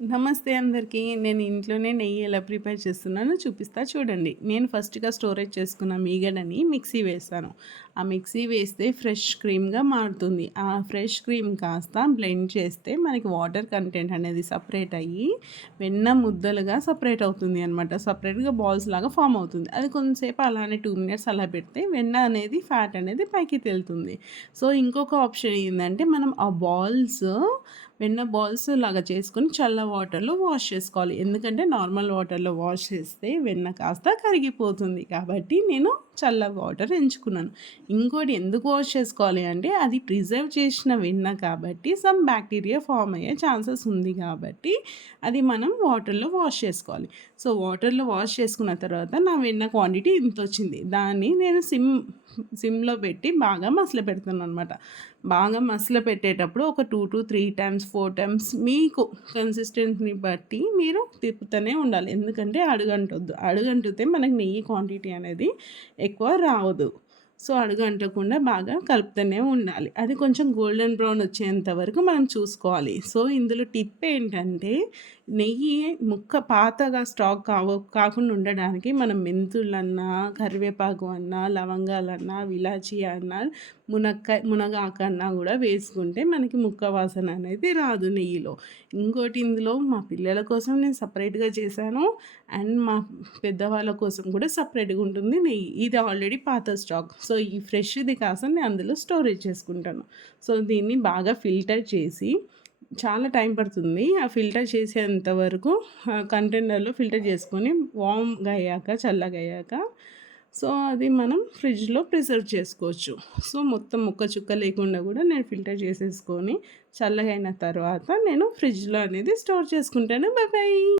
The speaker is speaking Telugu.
నమస్తే అందరికీ. నేను ఇంట్లోనే నెయ్యి ఎలా ప్రిపేర్ చేస్తున్నానో చూపిస్తా చూడండి. నేను ఫస్ట్‌గా స్టోరేజ్ చేసుకున్న మీగడని మిక్సీ వేశాను. ఆ మిక్సీ వేస్తే ఫ్రెష్ క్రీమ్‌గా మారుతుంది. ఆ ఫ్రెష్ క్రీమ్ కాస్త బ్లెండ్ చేస్తే మనకి వాటర్ కంటెంట్ అనేది సపరేట్ అయ్యి వెన్న ముద్దలుగా సపరేట్ అవుతుంది అనమాట. సపరేట్‌గా బాల్స్ లాగా ఫామ్ అవుతుంది. అది కొంతసేపు అలానే 2 మినిట్స్ అలా పెడితే వెన్న అనేది ఫ్యాట్ అనేది పైకి తేలుతుంది. సో, ఇంకొక ఆప్షన్ ఏందంటే మనం ఆ బాల్స్ వెన్న బాల్స్ లాగా చేసుకొని చల్ల వాటర్‌లో వాష్ చేసుకోవాలి. ఎందుకంటే నార్మల్ వాటర్‌లో వాష్ చేస్తే వెన్న కాస్త కరిగిపోతుంది. కాబట్టి నేను చల్ల వాటర్ ఎంచుకున్నాను. ఇంకోటి ఎందుకు వాష్ చేసుకోవాలి అంటే అది ప్రిజర్వ్ చేసిన వెన్న కాబట్టి సమ్ బ్యాక్టీరియా ఫార్మ్ అయ్యే ఛాన్సెస్ ఉంది కాబట్టి అది మనం వాటర్‌లో వాష్ చేసుకోవాలి. సో, వాటర్‌లో వాష్ చేసుకున్న తర్వాత నా వెన్న క్వాంటిటీ ఇంతొచ్చింది. దాన్ని నేను సిమ్‌లో పెట్టి బాగా మసలపెడతాననమాట. బాగా మసలపెట్టేటప్పుడు ఒక 2-3 టైమ్స్, 4 టైమ్స్ మీకు కన్సిస్టెన్సీని బట్టి మీరు తిప్పుతూనే ఉండాలి. ఎందుకంటే అడుగంటొద్దు. అడుగంటితే మనకి నెయ్యి క్వాంటిటీ అనేది ఎక్కువ రావదు. సో, అడుగంటకుండా బాగా కలుపుతూనే ఉండాలి. అది కొంచెం గోల్డెన్ బ్రౌన్ వచ్చేంత వరకు మనం చూసుకోవాలి. సో, ఇందులో టిప్ ఏంటంటే నెయ్యి ముక్క పాతగా స్టాక్ కాకుండా ఉండడానికి మనం మెంతులన్నా, కరివేపాకు అన్నా, లవంగాలన్నా, విలాచి అన్నా, మునగాకన్నా కూడా వేసుకుంటే మనకి ముక్క వాసన అనేది రాదు నెయ్యిలో. ఇంకోటి ఇందులో మా పిల్లల కోసం నేను సపరేట్‌గా చేశాను. అండ్ మా పెద్దవాళ్ళ కోసం కూడా సపరేట్‌గా ఉంటుంది నెయ్యి. ఇది ఆల్రెడీ పాత స్టాక్. సో, ఈ ఫ్రెష్‌ది కాస్త నేను అందులో స్టోరేజ్ చేసుకుంటాను. సో, దీన్ని బాగా ఫిల్టర్ చేసి చాలా టైం పడుతుంది. ఆ ఫిల్టర్ చేసేంత వరకు కంటైనర్‌లో ఫిల్టర్ చేసుకొని వార్మ్‌గా అయ్యాక, చల్లగా అయ్యాక సో, అది మనం ఫ్రిడ్జ్‌లో ప్రిజర్వ్ చేసుకోవచ్చు. సో, మొత్తం ముక్క చుక్క లేకుండా కూడా నేను ఫిల్టర్ చేసేసుకొని చల్లగా అయిన తర్వాత నేను ఫ్రిడ్జ్‌లో అనేది స్టోర్ చేసుకుంటాను. Bye bye.